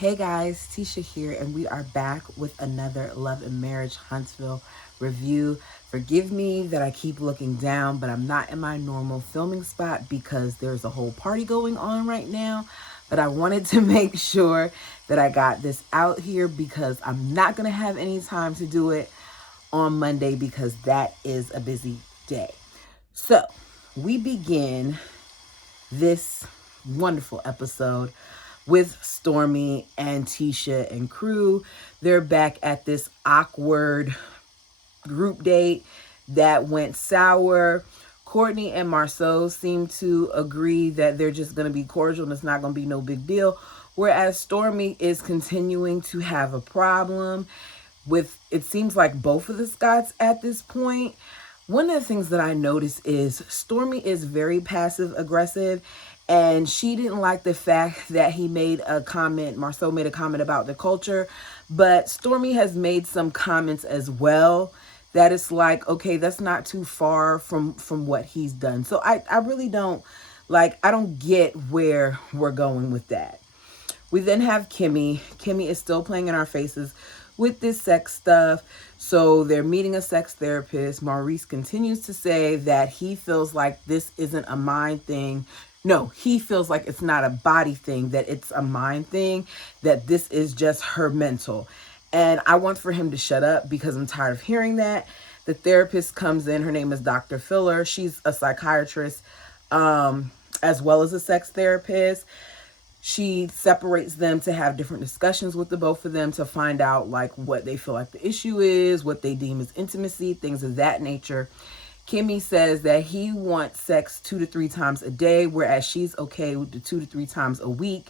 Hey guys, Tisha here, and we are back with another Love and Marriage Huntsville review. Forgive me that I keep looking down, but I'm not in my normal filming spot because there's a whole party going on right now. But I wanted to make sure that I got this out here because I'm not going to have any time to do it on Monday because that is a busy day. So we begin this wonderful episode with Stormy and Tisha and crew. They're back at this awkward group date that went sour. Courtney and Marceau seem to agree that they're just going to be cordial and it's not going to be no big deal. Whereas Stormy is continuing to have a problem with, it seems like, both of the Scotts at this point. One of the things that I noticed is Stormy is very passive aggressive, and she didn't like the fact that he made a comment, Marceau made a comment about the culture, but Stormy has made some comments as well that it's like, okay, that's not too far from what he's done. So I really don't, I don't get where we're going with that. We then have Kimmy. Kimmy is still playing in our faces with this sex stuff. So they're meeting a sex therapist. Maurice continues to say that he feels like this isn't a mind thing. No, he feels like it's not a body thing, that it's a mind thing, that this is just her mental. And I want for him to shut up because I'm tired of hearing that. The therapist comes in. Her name is Dr. Filler. She's a psychiatrist as well as a sex therapist. She separates them to have different discussions with the both of them to find out what they feel like the issue is, what they deem as intimacy, things of that nature. Kimmy says that he wants sex 2 to 3 times a day, whereas she's okay with the 2 to 3 times a week.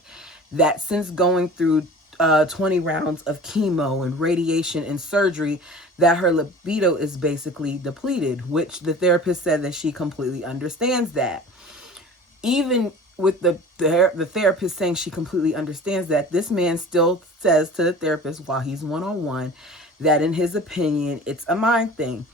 That since going through 20 rounds of chemo and radiation and surgery, that her libido is basically depleted, which the therapist said that she completely understands that. Even with the therapist saying she completely understands that, this man still says to the therapist while he's one-on-one that in his opinion it's a mind thing.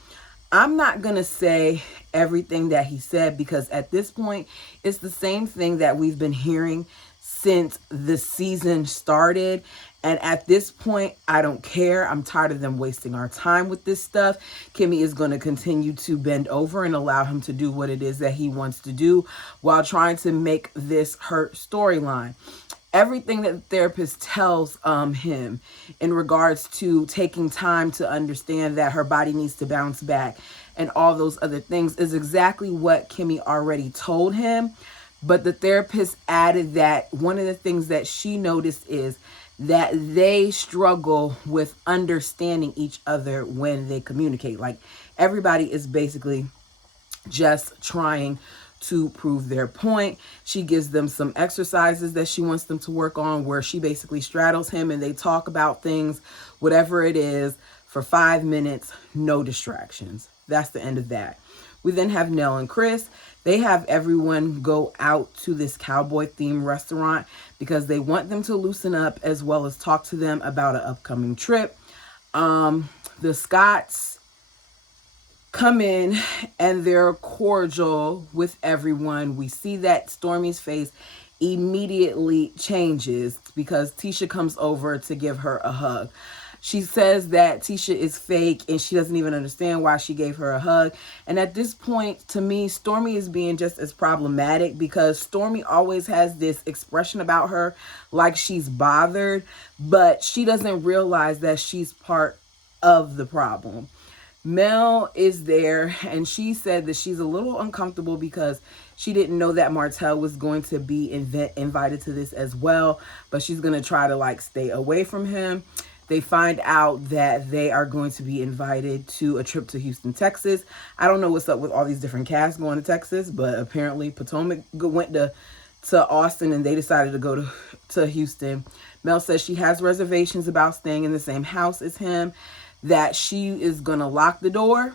I'm not going to say everything that he said because at this point it's the same thing that we've been hearing since the season started. And at this point, I don't care. I'm tired of them wasting our time with this stuff. Kimmy is going to continue to bend over and allow him to do what it is that he wants to do while trying to make this her storyline. Everything that the therapist tells him in regards to taking time to understand that her body needs to bounce back and all those other things is exactly what Kimmy already told him. But the therapist added that one of the things that she noticed is that they struggle with understanding each other when they communicate. Like, everybody is basically just trying to prove their point. She gives them some exercises that she wants them to work on where she basically straddles him and they talk about things, whatever it is, for 5 minutes, no distractions. That's the end of that. We then have Nell and Chris. They have everyone go out to this cowboy themed restaurant because they want them to loosen up as well as talk to them about an upcoming trip. The Scotts come in and they're cordial with everyone. We see that Stormy's face immediately changes because Tisha comes over to give her a hug. She says that Tisha is fake and she doesn't even understand why she gave her a hug. And at this point, to me, Stormy is being just as problematic because Stormy always has this expression about her like she's bothered, but she doesn't realize that she's part of the problem. Mel is there and she said that she's a little uncomfortable because she didn't know that Martell was going to be invited to this as well, but she's going to try to stay away from him. They find out that they are going to be invited to a trip to Houston, Texas. I don't know what's up with all these different casts going to Texas, but apparently Potomac went to Austin and they decided to go to Houston. Mel says she has reservations about staying in the same house as him, that she is going to lock the door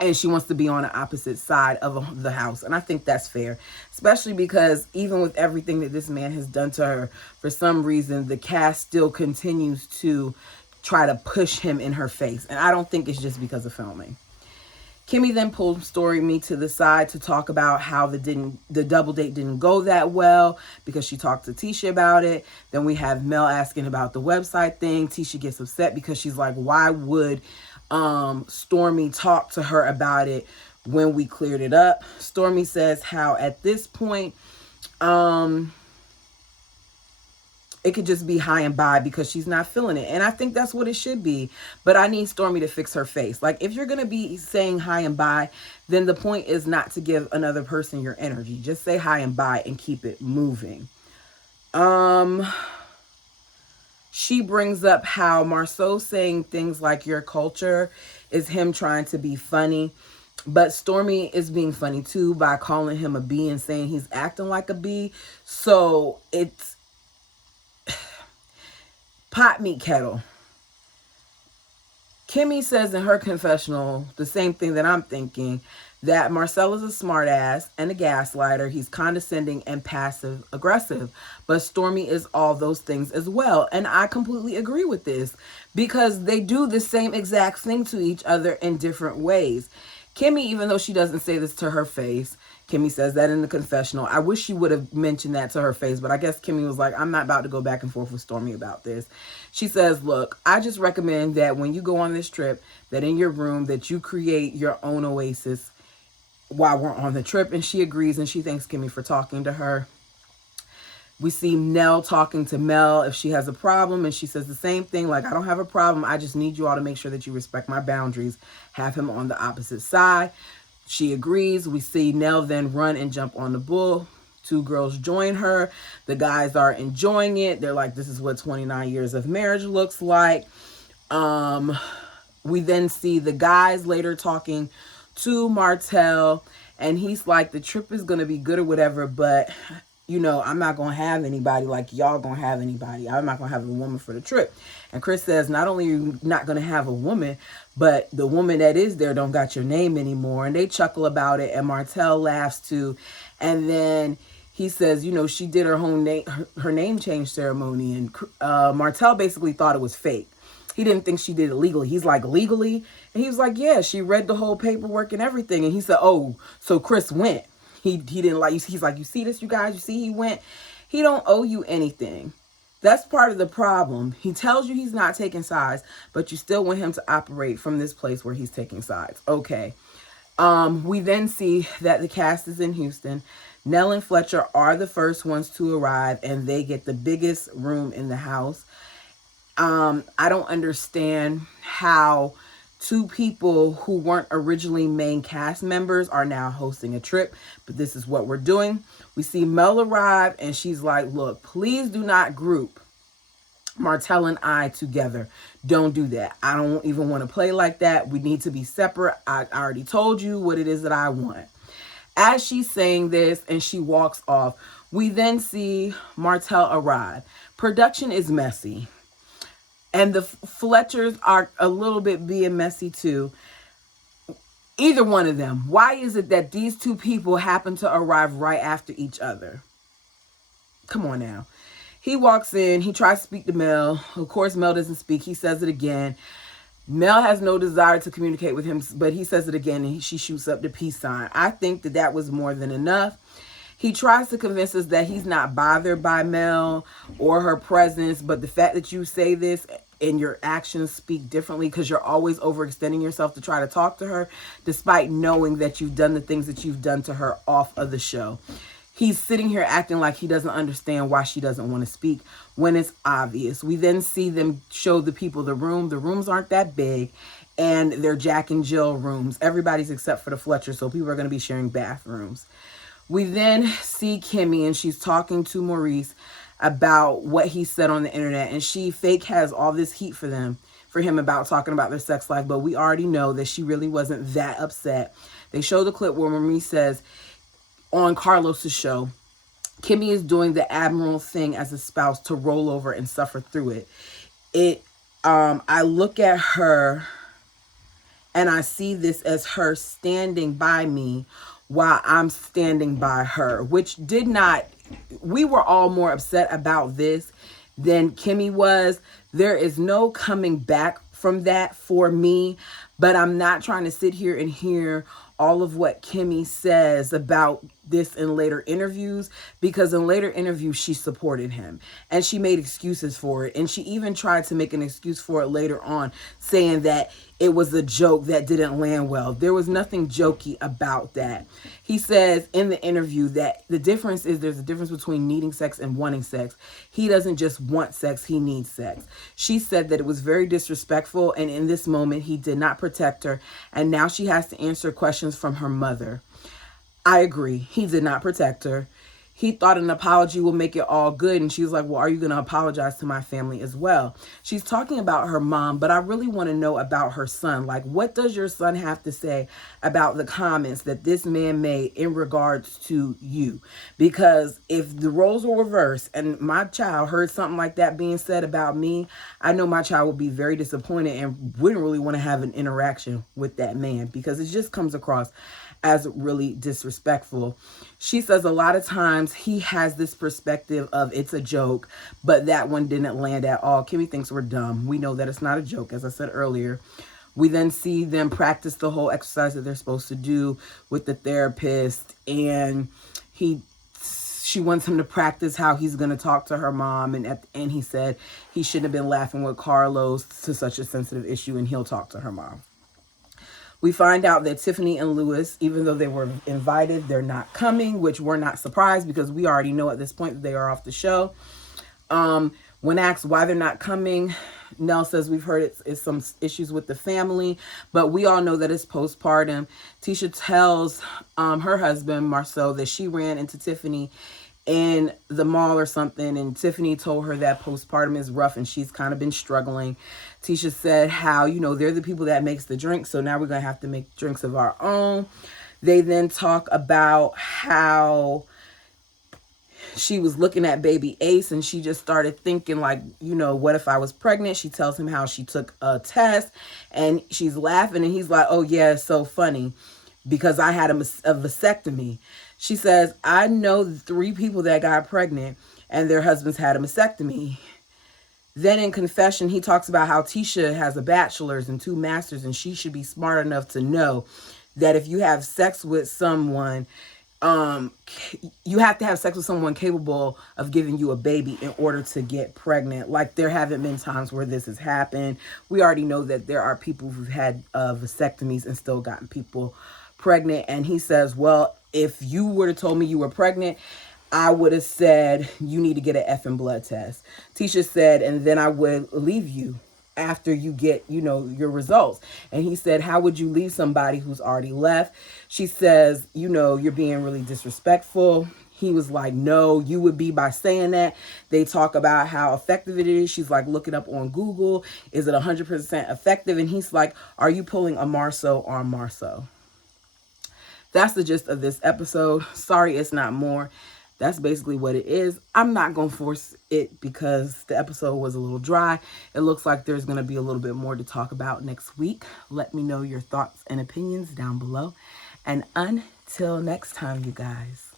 and she wants to be on the opposite side of the house. And I think that's fair, especially because even with everything that this man has done to her, for some reason, the cast still continues to try to push him in her face. And I don't think it's just because of filming. Kimmy then pulled Stormy to the side to talk about how the double date didn't go that well because she talked to Tisha about it. Then we have Mel asking about the website thing. Tisha gets upset because she's like, why would Stormy talk to her about it when we cleared it up? Stormy says how at this point, it could just be high and by because she's not feeling it. And I think that's what it should be. But I need Stormy to fix her face. Like, if you're going to be saying high and by, then the point is not to give another person your energy. Just say hi and bye and keep it moving. She brings up how Marceau saying things like your culture is him trying to be funny. But Stormy is being funny too by calling him a bee and saying he's acting like a bee. So it's pot meet kettle. Kimmy says in her confessional the same thing that I'm thinking, that Marcel is a smartass and a gaslighter. He's condescending and passive aggressive. But Stormy is all those things as well. And I completely agree with this because they do the same exact thing to each other in different ways. Kimmy, even though she doesn't say this to her face, Kimmy says that in the confessional. I wish she would have mentioned that to her face, but I guess Kimmy was like, I'm not about to go back and forth with Stormy about this. She says, look, I just recommend that when you go on this trip, that in your room, that you create your own oasis while we're on the trip. And she agrees, and she thanks Kimmy for talking to her. We see Nell talking to Mel if she has a problem, and she says the same thing, like, I don't have a problem. I just need you all to make sure that you respect my boundaries. Have him on the opposite side. She agrees. We see Nell then run and jump on the bull. 2 girls join her. The guys are enjoying it. They're like, this is what 29 years of marriage looks like. We then see the guys later talking to Martell, and he's like, the trip is going to be good or whatever, but you know, I'm not going to have anybody like y'all going to have anybody. I'm not going to have a woman for the trip. And Chris says, not only are you not going to have a woman, but the woman that is there don't got your name anymore. And they chuckle about it. And Martell laughs too. And then he says, you know, she did her name change ceremony. And Martell basically thought it was fake. He didn't think she did it legally. He's like, legally? And he was like, yeah, she read the whole paperwork and everything. And he said, oh, so Chris went. He didn't like, he's like, you see this, you guys? You see he went? He don't owe you anything. That's part of the problem. He tells you he's not taking sides, but you still want him to operate from this place where he's taking sides. Okay. We then see that the cast is in Houston. Nell and Fletcher are the first ones to arrive, and they get the biggest room in the house. I don't understand how 2 people who weren't originally main cast members are now hosting a trip, but this is what we're doing. We see Mel arrive, and she's like, look, please do not group Martell and I together. Don't do that. I don't even want to play like that. We need to be separate. I already told you what it is that I want. As she's saying this and she walks off, we then see Martell arrive. Production is messy. And the Fletchers are a little bit being messy too. Either one of them. Why is it that these 2 people happen to arrive right after each other? Come on now. He walks in. He tries to speak to Mel. Of course, Mel doesn't speak. He says it again. Mel has no desire to communicate with him, but he says it again, and she shoots up the peace sign. I think that that was more than enough. He tries to convince us that he's not bothered by Mel or her presence, but the fact that you say this and your actions speak differently because you're always overextending yourself to try to talk to her, despite knowing that you've done the things that you've done to her off of the show. He's sitting here acting like he doesn't understand why she doesn't want to speak when it's obvious. We then see them show the people the room. The rooms aren't that big, and they're Jack and Jill rooms. Everybody's except for the Fletcher, so people are going to be sharing bathrooms. We then see Kimmy, and she's talking to Maurice about what he said on the internet, and she fake has all this heat for him about talking about their sex life, but we already know that she really wasn't that upset. They show the clip where Maurice says on Carlos's show, Kimmy is doing the admiral thing as a spouse to roll over and suffer through it. I look at her and I see this as her standing by me while I'm standing by her, which we were all more upset about this than Kimmy was. There is no coming back from that for me, but I'm not trying to sit here and hear all of what Kimmy says about this in later interviews, because in later interviews she supported him and she made excuses for it, and she even tried to make an excuse for it later on, saying that it was a joke that didn't land well. There was nothing jokey about that. He says in the interview that the difference is there's a difference between needing sex and wanting sex. He doesn't just want sex, he needs sex. She said that it was very disrespectful, and in this moment he did not protect her, and now she has to answer questions from her mother. I agree. He did not protect her. He thought an apology will make it all good. And she was like, well, are you going to apologize to my family as well? She's talking about her mom, but I really want to know about her son. Like, what does your son have to say about the comments that this man made in regards to you? Because if the roles were reversed and my child heard something like that being said about me, I know my child would be very disappointed and wouldn't really want to have an interaction with that man, because it just comes across as really disrespectful. She says a lot of times he has this perspective of it's a joke, but that one didn't land at all. Kimmy thinks we're dumb. We know that it's not a joke, as I said earlier. We then see them practice the whole exercise that they're supposed to do with the therapist, and she wants him to practice how he's going to talk to her mom, and at the end he said he shouldn't have been laughing with Carlos to such a sensitive issue, and he'll talk to her mom. We find out that Tiffany and Lewis, even though they were invited, they're not coming, which we're not surprised because we already know at this point that they are off the show. When asked why they're not coming, Nell says we've heard it's some issues with the family, but we all know that it's postpartum. Tisha tells her husband, Marceau, that she ran into Tiffany in the mall or something, and Tiffany told her that postpartum is rough and she's kind of been struggling. Tisha said how, they're the people that makes the drinks, so now we're going to have to make drinks of our own. They then talk about how she was looking at baby Ace and she just started thinking like, what if I was pregnant? She tells him how she took a test and she's laughing, and he's like, oh yeah, it's so funny because I had a vasectomy. She says, I know 3 people that got pregnant and their husbands had a mastectomy. Then in confession, he talks about how Tisha has a bachelor's and 2 masters, and she should be smart enough to know that if you have sex with someone, you have to have sex with someone capable of giving you a baby in order to get pregnant. Like, there haven't been times where this has happened. We already know that there are people who've had vasectomies and still gotten people pregnant. And he says, well, if you would have told me you were pregnant, I would have said you need to get an effing blood test. Tisha said, and then I would leave you after you get, your results. And he said, how would you leave somebody who's already left? She says, you're being really disrespectful. He was like, no, you would be by saying that. They talk about how effective it is. She's like, look it up on Google. Is it 100% effective? And he's like, are you pulling a Marceau on Marceau? That's the gist of this episode. Sorry, it's not more. That's basically what it is. I'm not going to force it because the episode was a little dry. It looks like there's going to be a little bit more to talk about next week. Let me know your thoughts and opinions down below. And until next time, you guys.